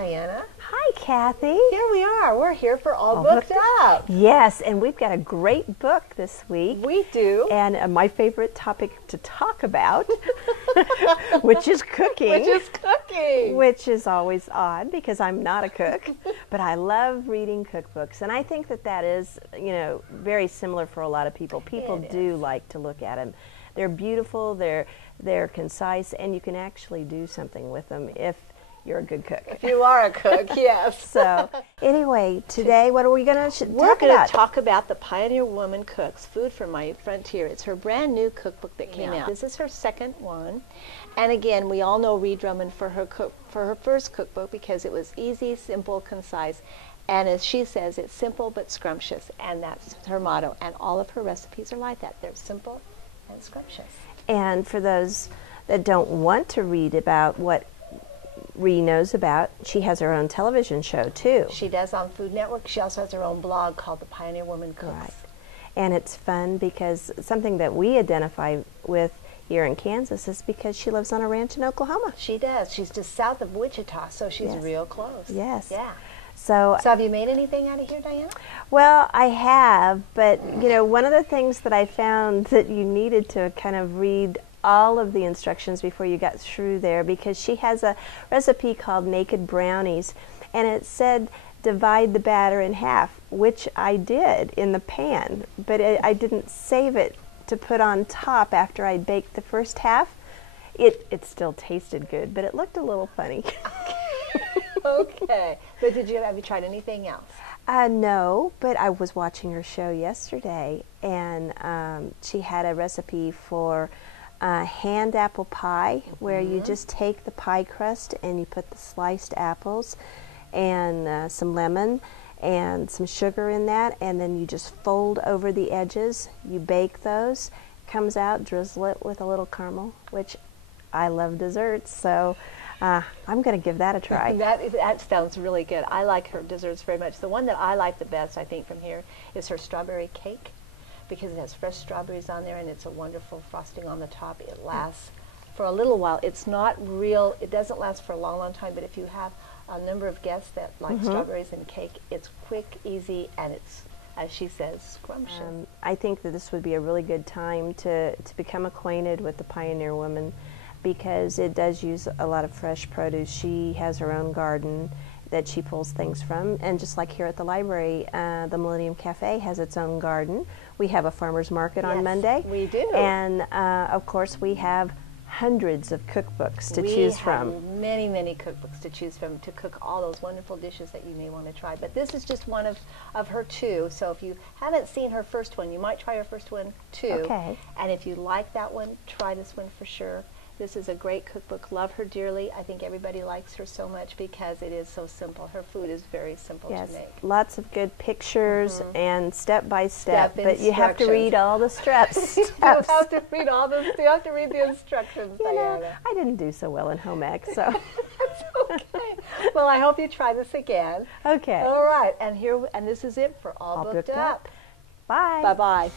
Diana. Hi, Kathy. Here we are. We're here for All Booked Up. Yes, and we've got a great book this week. We do. And my favorite topic to talk about, which is cooking. Which is always odd because I'm not a cook, but I love reading cookbooks. And I think that that is, very similar for a lot of people. People do like to look at them. They're beautiful, they're concise, and you can actually do something with them if you're a good cook. If you are a cook, yes. So, anyway, today what are we going to talk about? We're going to talk about The Pioneer Woman Cooks, Food from My Frontier. It's her brand new cookbook that came out. This is her second one. And again, we all know Ree Drummond for her first cookbook because it was easy, simple, concise. And as she says, it's simple but scrumptious. And that's her motto. And all of her recipes are like that. They're simple and scrumptious. And for those that don't want to read about what Ree knows about, she has her own television show too. She does on Food Network. She also has her own blog called The Pioneer Woman Cooks. Right. And it's fun because something that we identify with here in Kansas is because she lives on a ranch in Oklahoma. She does. She's just south of Wichita, so she's real close. Yes. Yeah. So have you made anything out of here, Diana? Well, I have, but one of the things that I found that you needed to kind of read all of the instructions before you got through there, because she has a recipe called Naked Brownies, and it said divide the batter in half, which I did in the pan, but I didn't save it to put on top after I baked the first half. It still tasted good, but it looked a little funny. Okay. But have you tried anything else? No, but I was watching her show yesterday, and she had a recipe for hand apple pie, where you just take the pie crust and you put the sliced apples and some lemon and some sugar in that, and then you just fold over the edges. You bake those. Comes out, drizzle it with a little caramel, which I love desserts, so I'm going to give that a try. That sounds really good. I like her desserts very much. The one that I like the best, I think, from here is her strawberry cake, because it has fresh strawberries on there and it's a wonderful frosting on the top. It lasts for a little while. It's not real, it doesn't last for a long, long time, but if you have a number of guests that like strawberries and cake, it's quick, easy, and it's, as she says, scrumptious. I think that this would be a really good time to become acquainted with the Pioneer Woman, because it does use a lot of fresh produce. She has her own garden that she pulls things from, and just like here at the library, the Millennium Cafe has its own garden. We have a farmer's market on Monday. We do. And of course we have hundreds of cookbooks to choose from. We have many, many cookbooks to choose from to cook all those wonderful dishes that you may want to try. But this is just one of her two, so if you haven't seen her first one, you might try her first one too. Okay. And if you like that one, try this one for sure. This is a great cookbook. Love her dearly. I think everybody likes her so much because it is so simple. Her food is very simple to make. Lots of good pictures and step by step, but you have to read all the steps. You have to read you have to read the instructions, Diana. I didn't do so well in home ec, so. That's okay. Well, I hope you try this again. Okay. All right, and this is it for All Booked Up. Bye. Bye-bye.